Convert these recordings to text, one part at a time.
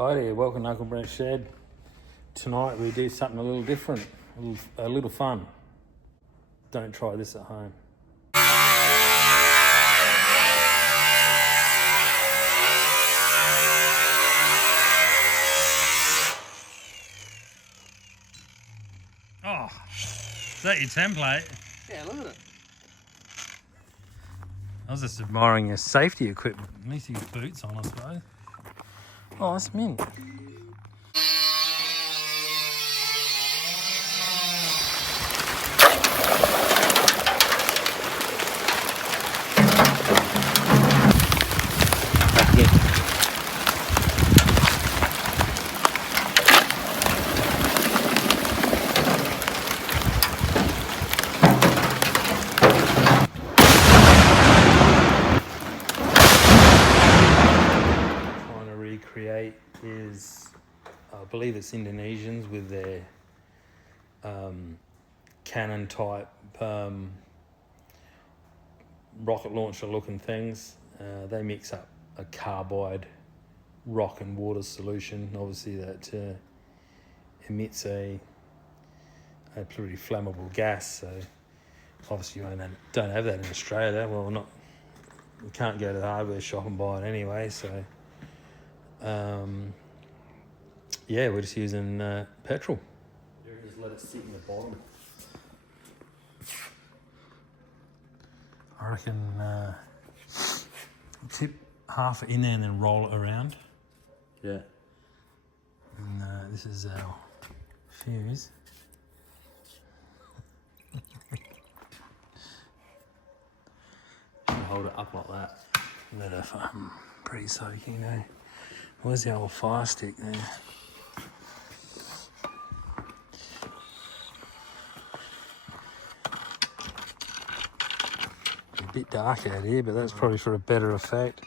Righty, welcome to Uncle Brent's Shed. Tonight we do something a little different, a little fun. Don't try this at home. Oh, is that your template? Yeah, look at it. I was just admiring your safety equipment. At least your boots on, I suppose. Oh, that's mint. Recreate is, I believe it's Indonesians with their canon type rocket launcher looking things. They mix up a carbide rock and water solution, obviously that emits a pretty flammable gas. So obviously you don't have that in Australia. Well, you can't go to the hardware shop and buy it anyway. So yeah, we're just using petrol. Just let it sit in the bottom. I reckon tip half in there and then roll it around. Yeah. And this is our fuse. Hold it up like that. Let it pretty soaking, eh? Where's the old fire stick there? A bit dark out here, but that's probably for a better effect.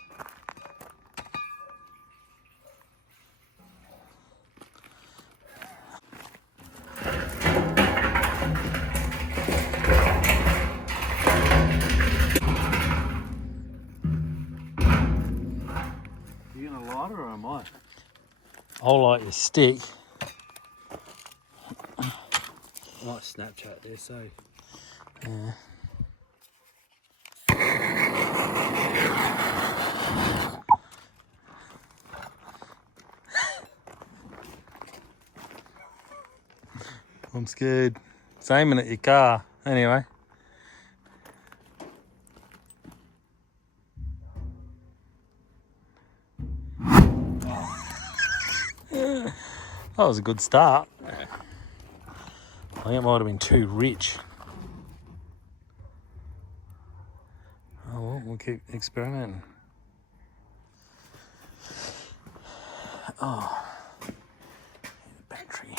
You gonna light it or am I? I'll light your stick. I might Snapchat this, so. Yeah. I'm scared. It's aiming at your car. Anyway. That was a good start. I think it might have been too rich. Oh well, we'll keep experimenting. Oh, battery.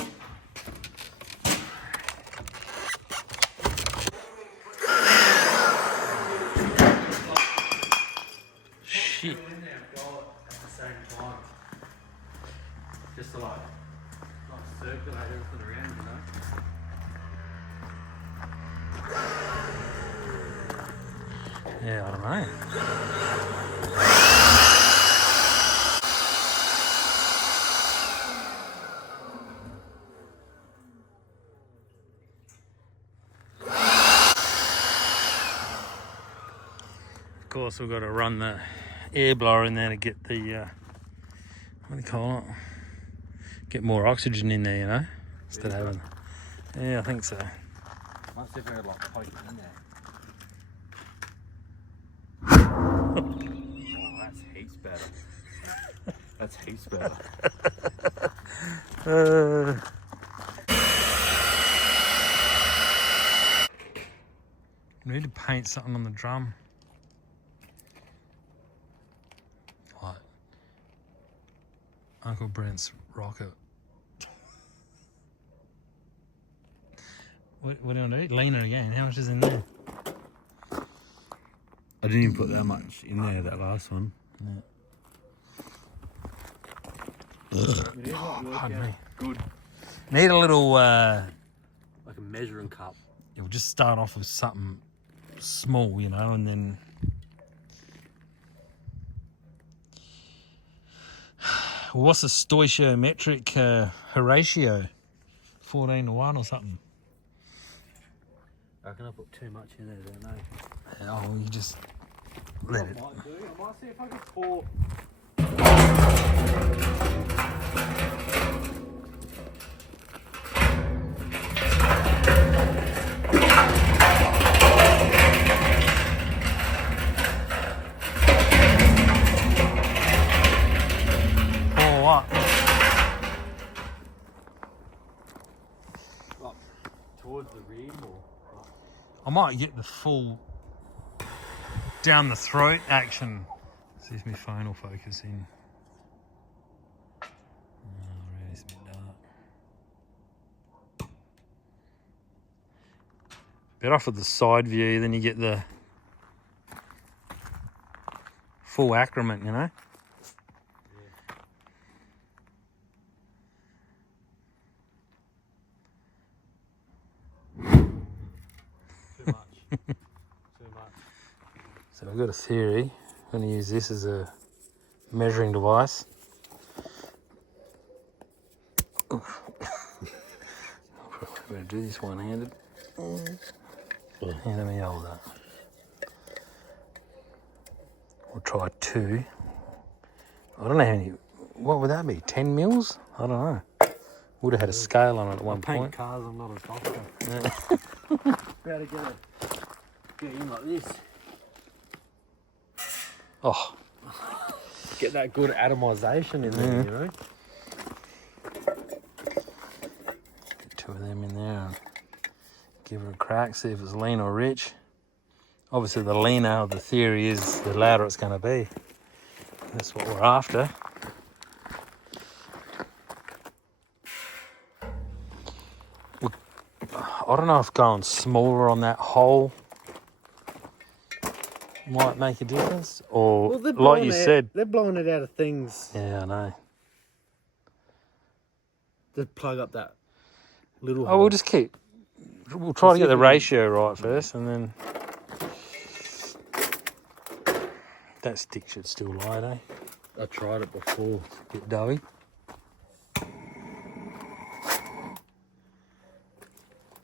Shit. Just to like circulate everything around, you know? Yeah, I don't know. Of course, we've got to run the air blower in there to get the, what do you call it? Get more oxygen in there, you know? Instead of having... Yeah, I think so. Must have very like poke in there. Oh, that's heaps better. That's heaps better. We need to paint something on the drum. Like Uncle Brent's rocket. What do you want to do? Lean it again. How much is in there? I didn't even put that much in there, that last one. Yeah. Pardon me. Good. Need a little... Like a measuring cup. We'll just start off with something small, you know, and then... What's the stoichiometric ratio? 14:1 or something. I reckon I put too much in there, don't I? Oh, you just let it. I might do. I might see if I can pour. Pour what? Up towards the rim or. I might get the full down the throat action. See if my phone will focus in. Oh, really, it's a bit dark. Better off with the side view, then you get the full accrement, you know? Too much. Too much. So I've got a theory. I'm going to use this as a measuring device. I'm going to do this one-handed. Yeah, let me hold that. We'll try 2. I don't know how many. What would that be? 10 mils? I don't know. Would have had a scale on it at one I paint point. cars, I'm not a doctor. Yeah. Better get in like this. Oh, Get that good atomization in there, you know? get 2 of them in there and give her a crack, see if it's lean or rich. Obviously, the leaner, the theory is the louder it's going to be. That's what we're after. I don't know if going smaller on that hole might make a difference, or like you said. They're blowing it out of things Yeah, I know. to plug up that little Oh, hole. we'll try to get the ratio right first, and then that stick should still light, eh? I tried it before. A bit doughy.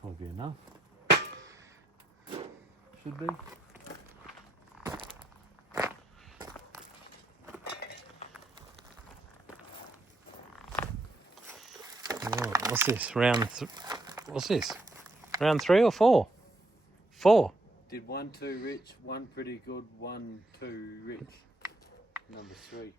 Probably enough. Should be. Right, what's this? What's this? Round 3 or 4? 4. Did 1, 2 rich, 1 pretty good, 1, 2 rich. Number 3.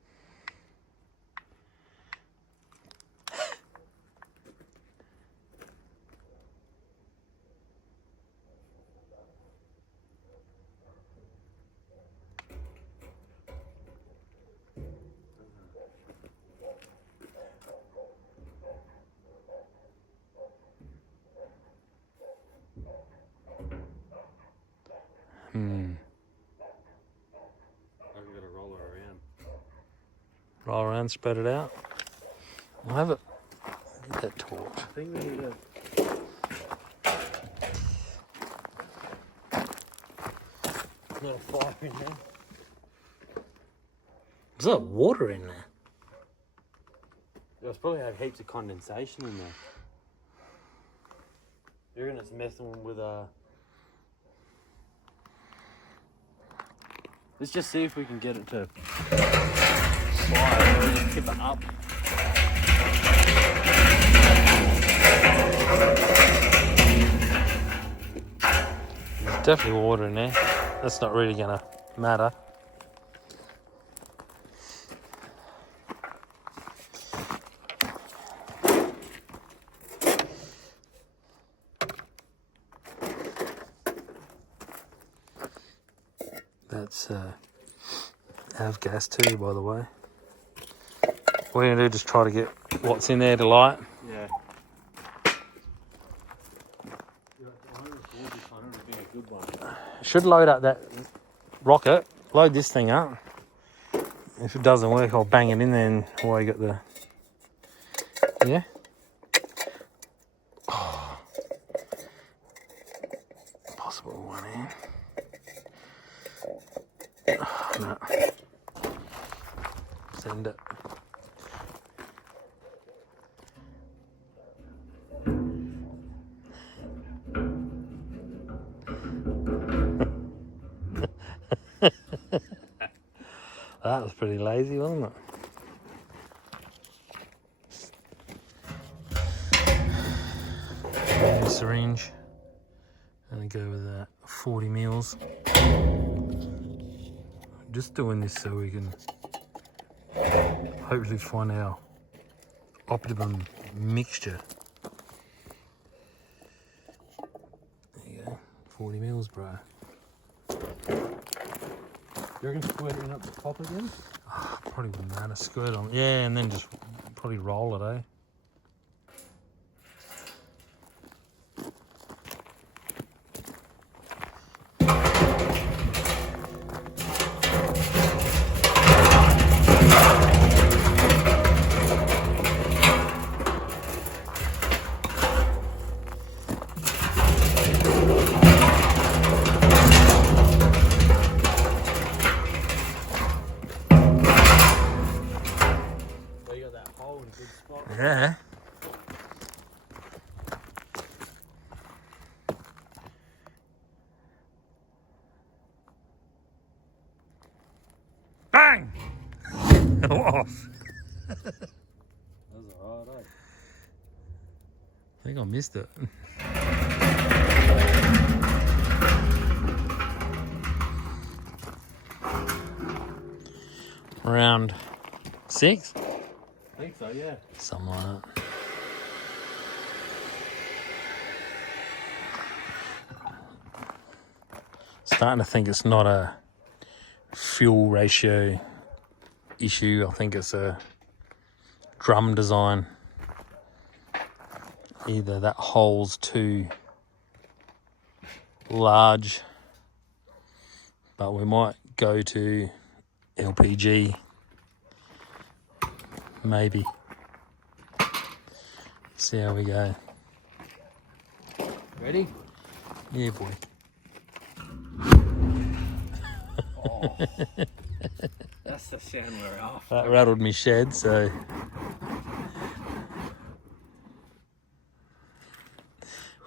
I've got to roll it around. Roll around, spread it out. I'll have it. Get that torch. I think we need to. Not a fire in there. Is that water in there? There's probably have heaps of condensation in there. You reckon it's messing with Let's just see if we can get it to slide or just tip it up. There's definitely water in there. That's not really going to matter. That's avgas too, by the way. What we're going to do is just try to get what's in there to light. Yeah. Should load up that rocket. Load this thing up. If it doesn't work, I'll bang it in there and while you got the... Yeah? Oh. Possible one here. Oh, no. Send it. That was pretty lazy, wasn't it? New syringe. And go with that 40 mils. Just doing this so we can hopefully find our optimum mixture. There you go, 40 mils, bro. You reckon squirting up the top again? Oh, probably wouldn't matter. Squirt on, yeah, and then just probably roll it, eh? Yeah. Bang! Off. That was alright, eh? I think I missed it. Round 6? I think so, yeah. Something like that. Starting to think it's not a fuel ratio issue. I think it's a drum design. Either that hole's too large, but we might go to LPG. Maybe. See how we go. Ready? Yeah, boy. Oh. That's the sound we're after. That rattled me shed, so.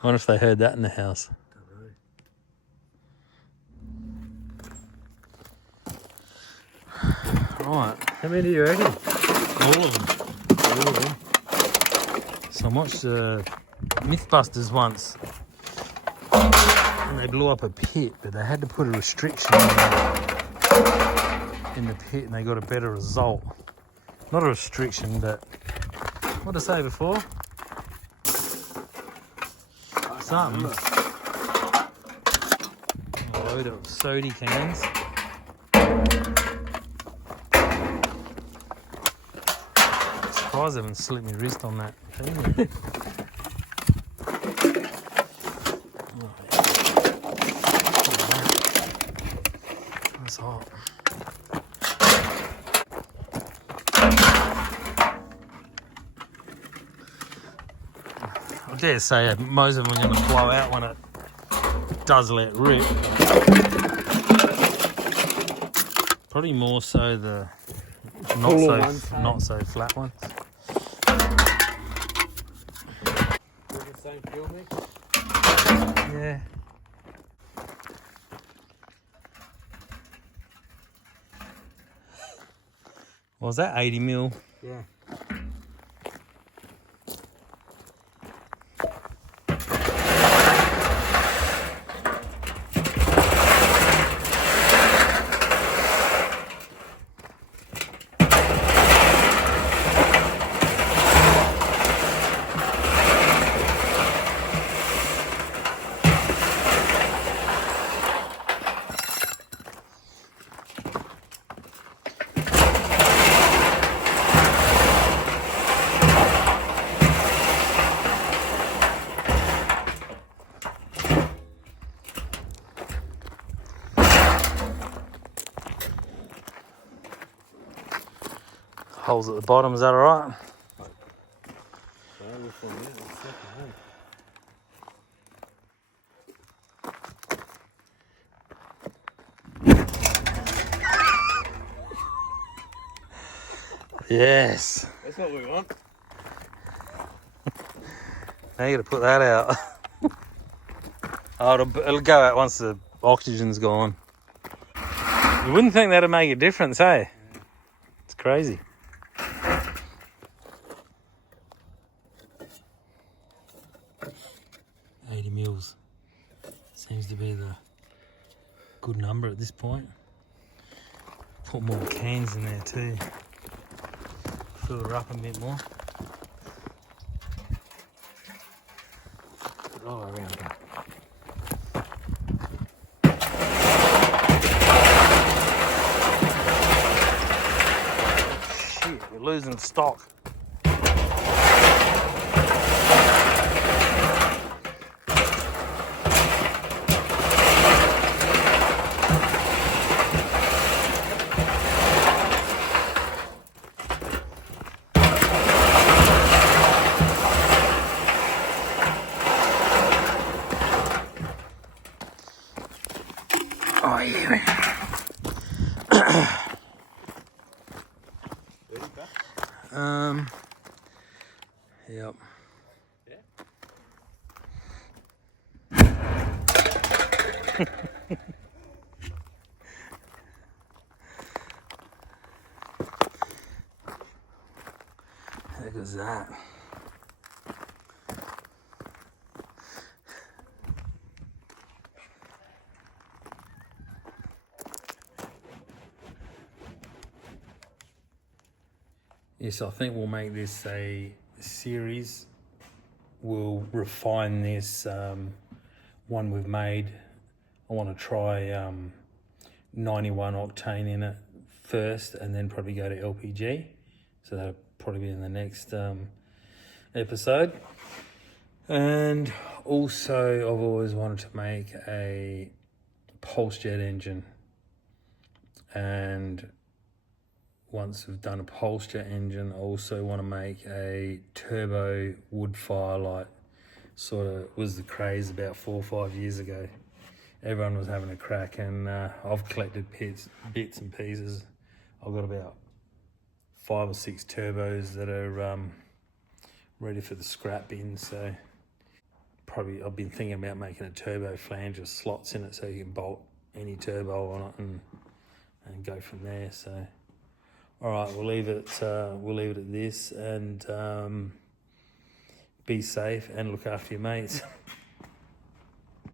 Wonder if they heard that in the house. Right. How many do you reckon? All of them. All of them. So I watched Mythbusters once, and they blew up a pit, but they had to put a restriction in the pit, and they got a better result. Not a restriction, but what did I say before? Something. A load of soda cans. Surprised I haven't slipped my wrist on that thing yet. That's hot. I dare say most of them are going to blow out when it does let rip. Probably more so the not so flat ones. The same fuel mix? Yeah. Was that 80 mil? Yeah. Holes at the bottom, is that alright? Yes. That's what we want. Now you gotta put that out. Oh, it'll go out once the oxygen's gone. You wouldn't think that'd make a difference, eh? Yeah. crazy. $80 seems to be the good number at this point. Put more cans in there too. Fill her up a bit more. Put it all around her. Shit, we're losing stock. Oh yeah. Yep. How goes that? Yes, I think we'll make this a series. We'll refine this one we've made. I want to try 91 octane in it first and then probably go to LPG. So that'll probably be in the next episode. And also I've always wanted to make a pulse jet engine. And once we've done a pulse jet engine, I also want to make a turbo wood firelight. Sort of was the craze about 4 or 5 years ago. Everyone was having a crack, and I've collected bits and pieces. I've got about 5 or 6 turbos that are ready for the scrap bin. So probably I've been thinking about making a turbo flange with slots in it so you can bolt any turbo on it and go from there. So all right, we'll leave it at this, and be safe and look after your mates.